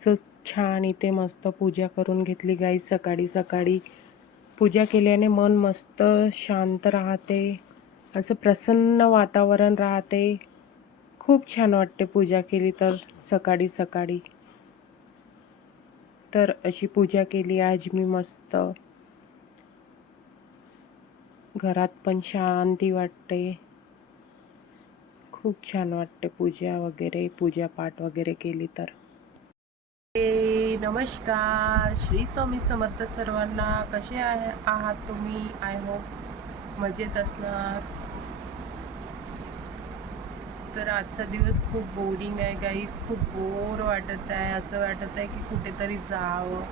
So छान इथे मस्त पूजा करून घेतली गाईस. सकाळी सकाळी पूजा केल्याने मन मस्त शांत राहते, असं प्रसन्न वातावरण राहते. खूप छान वाटते पूजा केली तर सकाळी सकाळी. तर अशी पूजा केली आज मी मस्त. घरात पण शांती वाटते. खूप छान वाटते पूजा वगैरे, पूजा पाठ वगैरे केली तर. नमस्कार, श्री स्वामी समर्थ सर्वांना. कसे आहात तुम्ही? आय होप मजेत असणार. तर आजचा दिवस खूप बोरिंग आहे गाईस. खूप बोर वाटत आहे. असं वाटत आहे की कुठेतरी जावं,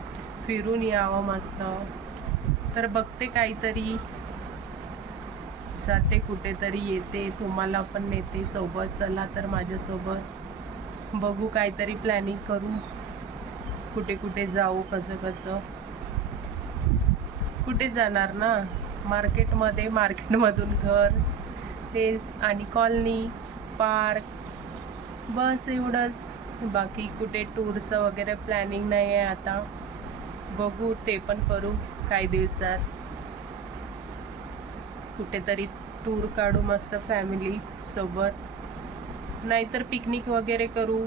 फिरून यावं मस्त. तर बघते काहीतरी, जाते कुठेतरी, येते, तुम्हाला पण नेते सोबत. चला तर माझ्यासोबत बघू, काहीतरी प्लॅनिंग करू, कुठे कुठे जाऊ, कसं कसं. कुठे जाणार ना, मार्केटमधून घर, तेच, आणि कॉलनी, पार्क, बस एवढंच. बाकी कुठे टूरचं वगैरे प्लॅनिंग नाही आहे आता. बघू, ते पण करू काही दिवसात. कुठेतरी टूर काढू मस्त फॅमिली सोबत, नाहीतर पिकनिक वगैरे करू.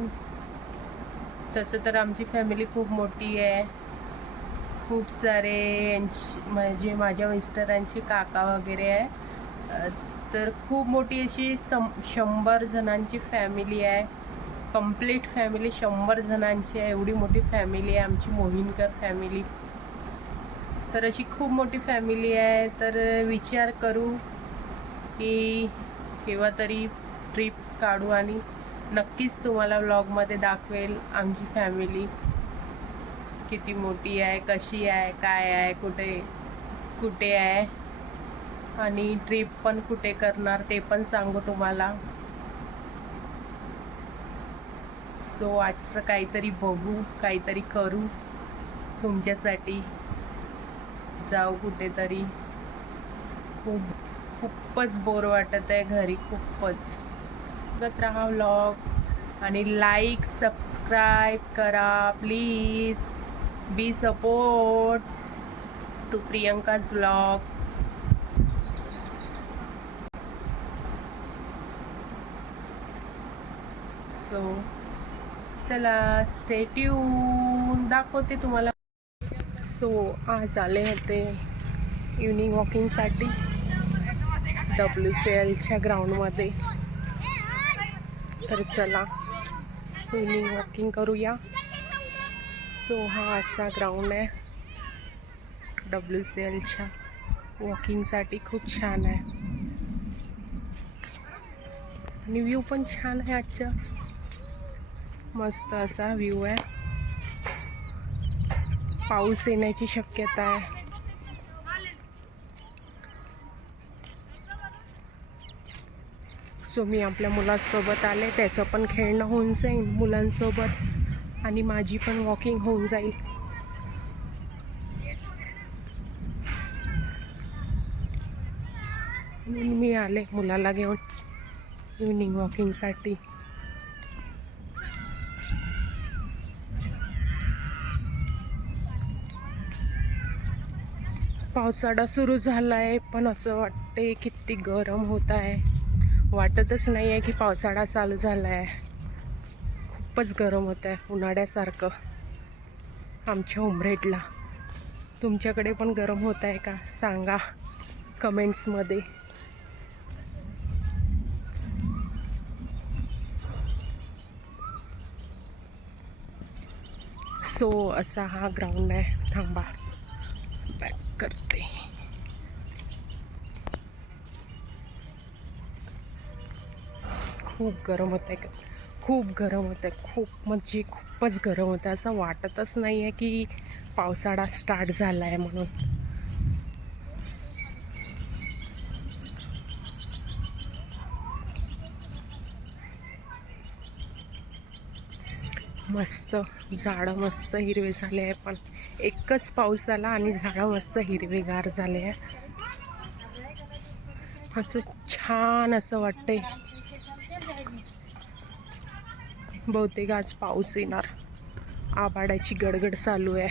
तसं तर आमची फॅमिली खूप मोठी आहे. खूप सारे म्हणजे माझ्या मिस्टरांची काका वगैरे आहे. तर खूप मोठी अशी 100 जणांची फॅमिली आहे. कंप्लीट फॅमिली 100 जणांची आहे. एवढी मोठी फॅमिली आहे आमची मोहिनकर फॅमिली. तर अशी खूप मोठी फॅमिली आहे. तर विचार करू की केव्हा तरी ट्रिप काढू आणि नक्कीच तुम्हाला व्लॉगमध्ये दाखवेल आमची फॅमिली किती मोठी आहे, कशी आहे, काय आहे, कुठे कुठे आहे, आणि ट्रिप पण कुठे करणार ते पण सांगू तुम्हाला. सो आजचं काहीतरी बघू, काहीतरी करू तुमच्यासाठी. जाऊ कुठेतरी. खूपच बोर वाटत आहे घरी, खूपच. बघत राहा व्लॉग आणि लाईक सबस्क्राईब करा please. Be support to Priyanka's vlog. So चला, स्टे ट्यून, दाखवते तुम्हाला. सो आज आले होते इव्हनिंग वॉकिंगसाठी WCLच्या ग्राउंडमध्ये. तर चला इव्हनिंग वॉकिंग करूया. सो हा असा ग्राउंड आहे WCLच्या वॉकिंगसाठी. खूप छान आहे आणि व्ह्यू पण छान आहे आजचा. मस्त असा व्ह्यू आहे. पाऊस येण्याची शक्यता आहे. सो मी आपल्या मुलांसोबत आले, त्याचं पण खेळणं होऊन जाईल मुलांसोबत आणि माझी पण वॉकिंग होऊन जाईल. मी आले मुलाला घेऊन इव्हनिंग वॉकिंगसाठी. पावसाळा सुरू झाला आहे, पण असं वाटते किती गरम होत आहे. वाटतच नाही आहे की पावसाळा चालू झाला आहे. खूपच गरम होत आहे, उन्हाळ्यासारखं आमच्या उमरेडला. तुमच्याकडे पण गरम होत आहे का सांगा कमेंट्समध्ये. सो असा हा ग्राउंड आहे. थांबा, बॅक करते. खूप गरम होत आहे, खूप गरम होत आहे, खूप म्हणजे खूपच गरम होत आहे. असं वाटतच नाही आहे की पावसाळा स्टार्ट झाला आहे म्हणून. मस्त झाडं मस्त हिरवे झाले आहे. पण एकच पाऊस आला आणि झाडं मस्त हिरवेगार झाले आहे. असं छान असं वाटतंय. बहुतेक आज पाऊस येणार आभाळाची गडगड चालू आहे.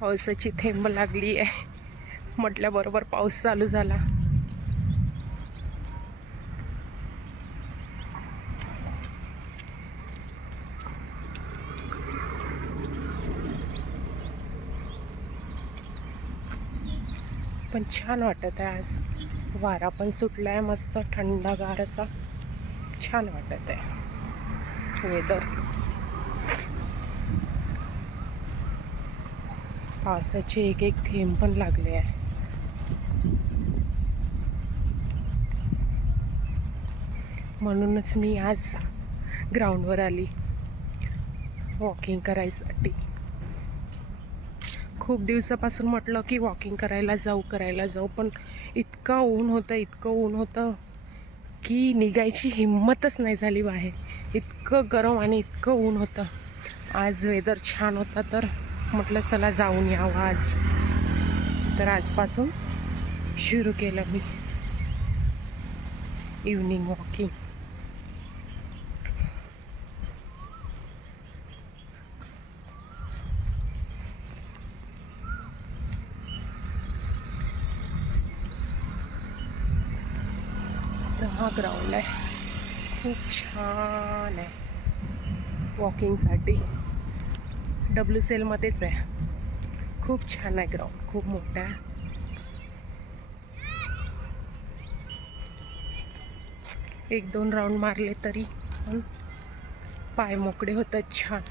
पावसाची थेंब लागली आहे. म्हटल्याबरोबर पाऊस चालू झाला. पण छान वाटत आहे आज. वारा पण सुटलाय मस्त थंडगार असा. छान वाटत आहे वेदर. पावसाचे एक एक थेंब पण लागले आहे. म्हणूनच मी आज ग्राउंडवर आली वॉकिंग करायसाठी. खूप दिवसापासून म्हटलं की वॉकिंग करायला जाऊ, पण इतकं ऊन होतं की निघायची हिम्मतच नाही झाली बाहेर. इतकं गरम आणि इतकं ऊन होतं. आज वेदर छान होता तर म्हटलं चला जाऊन यावं आज. तर आजपासून सुरू केलं मी इव्हनिंग वॉकिंग. हा ग्राउंड आहे, खूप छान आहे वॉकिंगसाठी. WCL मध्येच आहे. खूप छान आहे ग्राउंड, खूप मोठा आहे. एक दोन राऊंड मारले तरी पण पाय मोकळे होतात छान.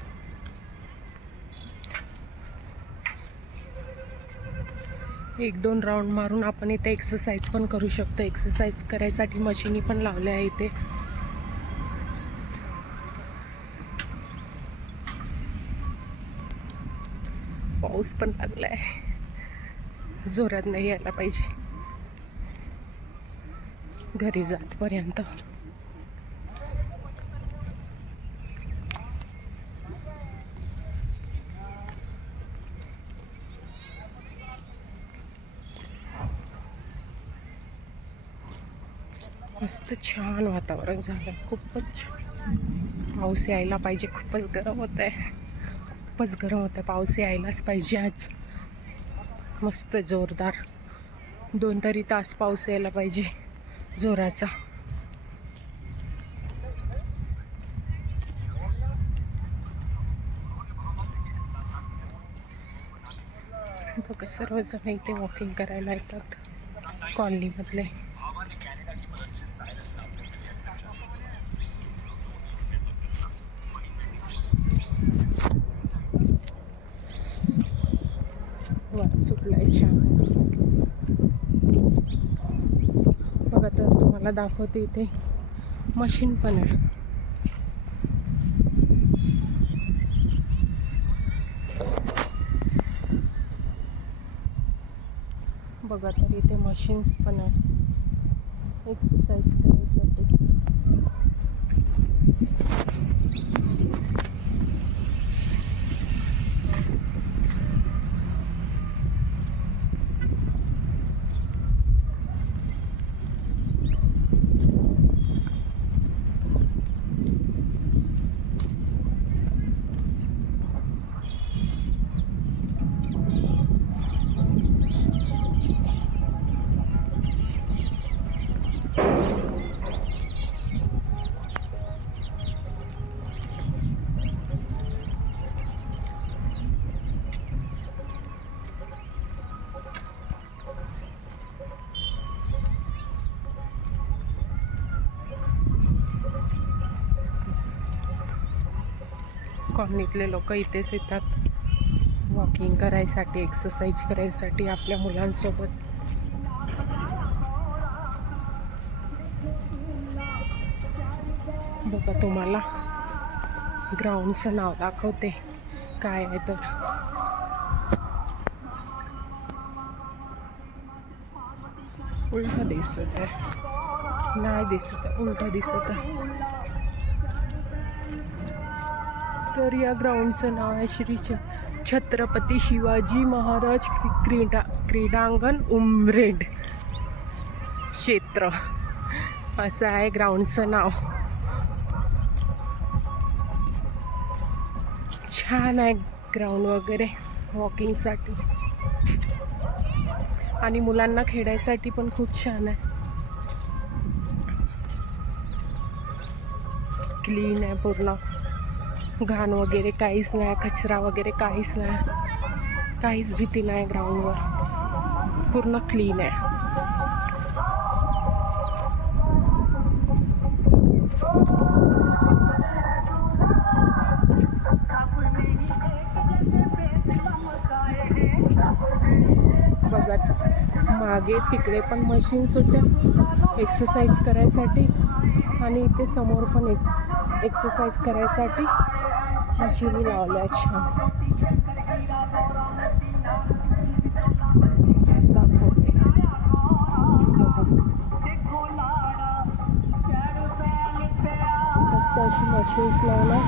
एक दोन राऊंड मारून आपण इथे एक्सरसाइज पण करू शकतो. एक्सरसाइज करायसाठी मशिनी पण लावल्या आहे इथे. पाऊस पण लागलाय, जोरात नाही यायला पाहिजे घरी जातपर्यंत. मस्त छान वातावरण झालं, खूपच छान. पाऊस यायला पाहिजे. खूपच गरम होत आहे. पाऊस यायलाच पाहिजे आज. मस्त जोरदार 2 तरी तास पाऊस यायला पाहिजे जोराचा. बघा सर्वजण इथे वॉकिंग करायला येतात कॉलनीमधले. वारा सुटलाय छान. बघा तर तुम्हाला दाखवते इथे मशीन पण आहे. बघा तर इथे मशीन्स पण आहे एक्सरसाइज करायसाठी. कॉलनीतले लोक इथेच येतात वॉकिंग करायसाठी, एक्सरसाइज करायसाठी आपल्या मुलांसोबत. बघा तुम्हाला ग्राउंडचं नाव दाखवते काय आहे तर. उलट दिसत आहे, नाही दिसत आहे, उलट दिसत आहे. तर या ग्राउंडचं नाव आहे श्री छत्रपती शिवाजी महाराज क्रीडांगण उमरेड. क्षेत्र असं आहे ग्राउंडचं नाव. छान आहे ग्राउंड वगैरे वॉकिंगसाठी आणि मुलांना खेळायसाठी पण खूप छान आहे. क्लीन आहे पूर्ण, घाण वगैरे काहीच नाही, कचरा वगैरे काहीच नाही, काहीच भीती नाही. ग्राउंडवर पूर्ण क्लीन आहे. बघा मागे तिकडे पण मशीन्स होत्या एक्सरसाइज करायसाठी आणि इथे समोर पण एक एक्सरसाइज करायसाठी मशीनी लावल्या. छान दाखवते. मस्त अशी मशीन्स लावल्या.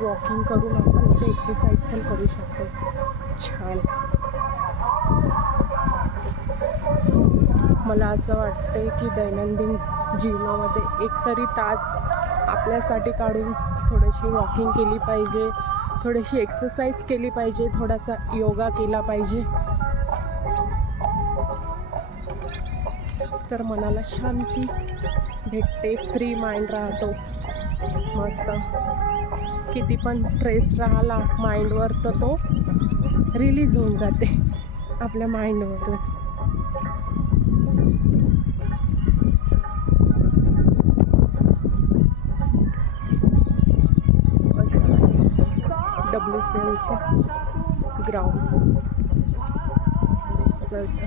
वॉकिंग करून आपण इथे एक्सरसाइज पण करू शकतो. छान. मला असं वाटतंय की दैनंदिन जीवनामध्ये एकतरी तास आपल्यासाठी काढून थोडीशी वॉकिंग केली पाहिजे, थोडीशी एक्सरसाइज केली पाहिजे, थोडासा योगा केला पाहिजे, तर मनाला शांती भेटते, फ्री माइंड राहतो. मस्त किती पण स्ट्रेस राहिला माइंडवर तर तो रिलीज होऊन जाते आपल्या माइंडवरून. WCLचं ग्राउंड तसं.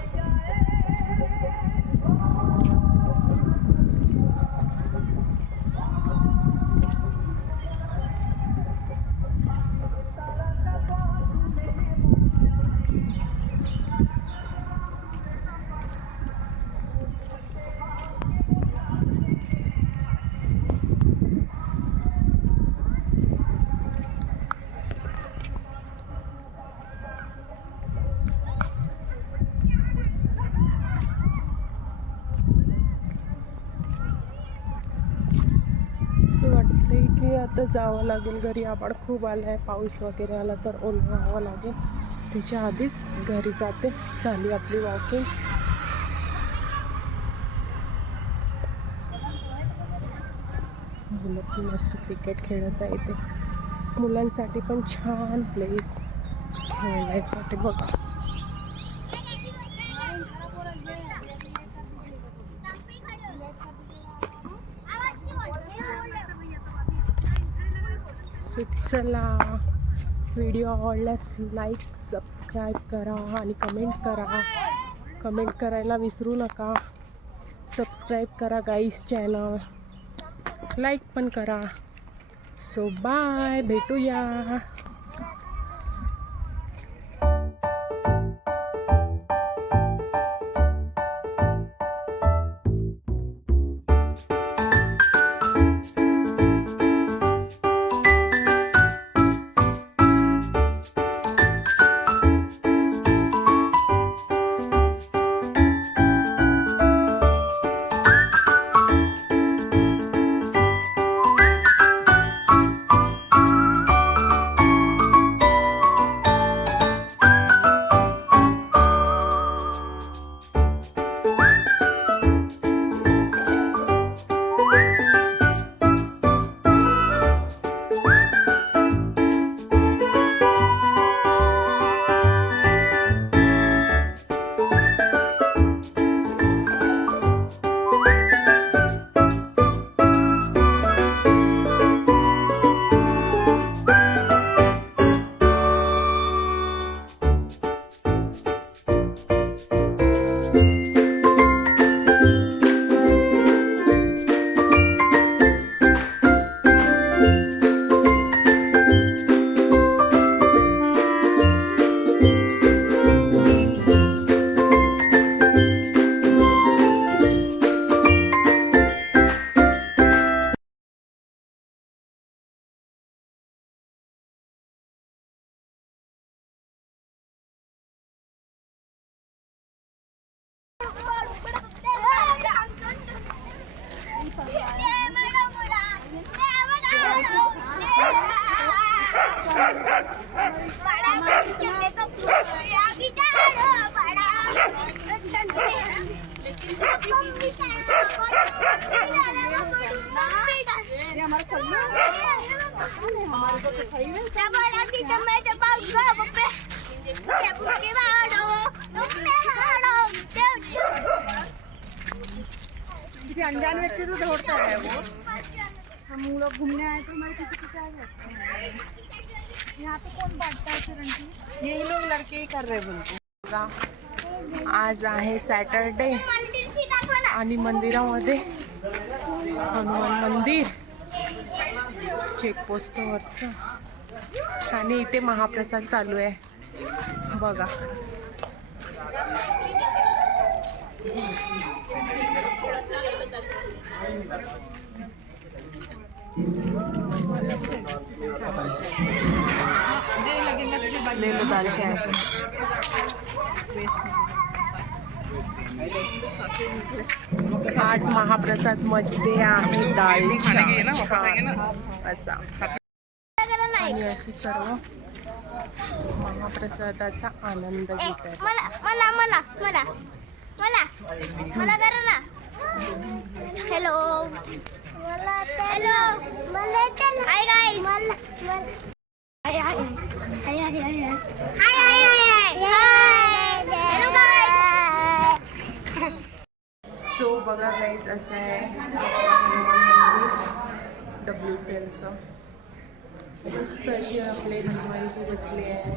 असं वाटतंय की आता जावं लागेल घरी. आभाळ खूप आलं आहे, पाऊस वगैरे आला तर ओलं व्हावं लागेल. त्याच्या आधीच घरी जाते. झाली आपली वॉकिंग. मुलं पण मस्त क्रिकेट खेळत आहे इथे. मुलांसाठी पण छान प्लेस खेळण्यासाठी. बघा चला, व्हिडिओ आवडल्यास लाईक सबस्क्राईब करा आणि कमेंट करायला विसरू नका. सबस्क्राईब करा गाईस चॅनल, लाईक पण करा. सो बाय, भेटूया. किसी अनजान व्यक्ति तो दौड़ता है वो। हम लोग घूमने आए तो हमारे किसी को क्या है। यहाँ पे कौन बांटता है फिर आंटी? यही लोग लड़के ही कर रहे बोलते। आज आहे सॅटरडे आणि मंदिरामध्ये हनुमान मंदिर चेकपोस्टवरचं आणि इथे महाप्रसाद चालू आहे बघा. ले लो दाल चाय। आज महाप्रसाद मध्ये आहे डाळ असा आणि अशी सर्व महाप्रसादाचा आनंद घेत आहेत. मला मला मला मला मला मला करा ना. हॅलो मला हॅलो मला हाय गाईस मला हाय हाय हाय हाय हाय हाय हाय हॅलो गाईस. सो बघा गाईज असं आहे हनुमान मंदिर WCLचं. मस्त अशी आपले हनुमानजी बसले आहे.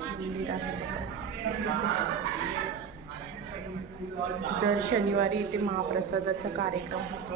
मंदिर आहे. दर शनिवारी इथे महाप्रसादाचा कार्यक्रम होतो.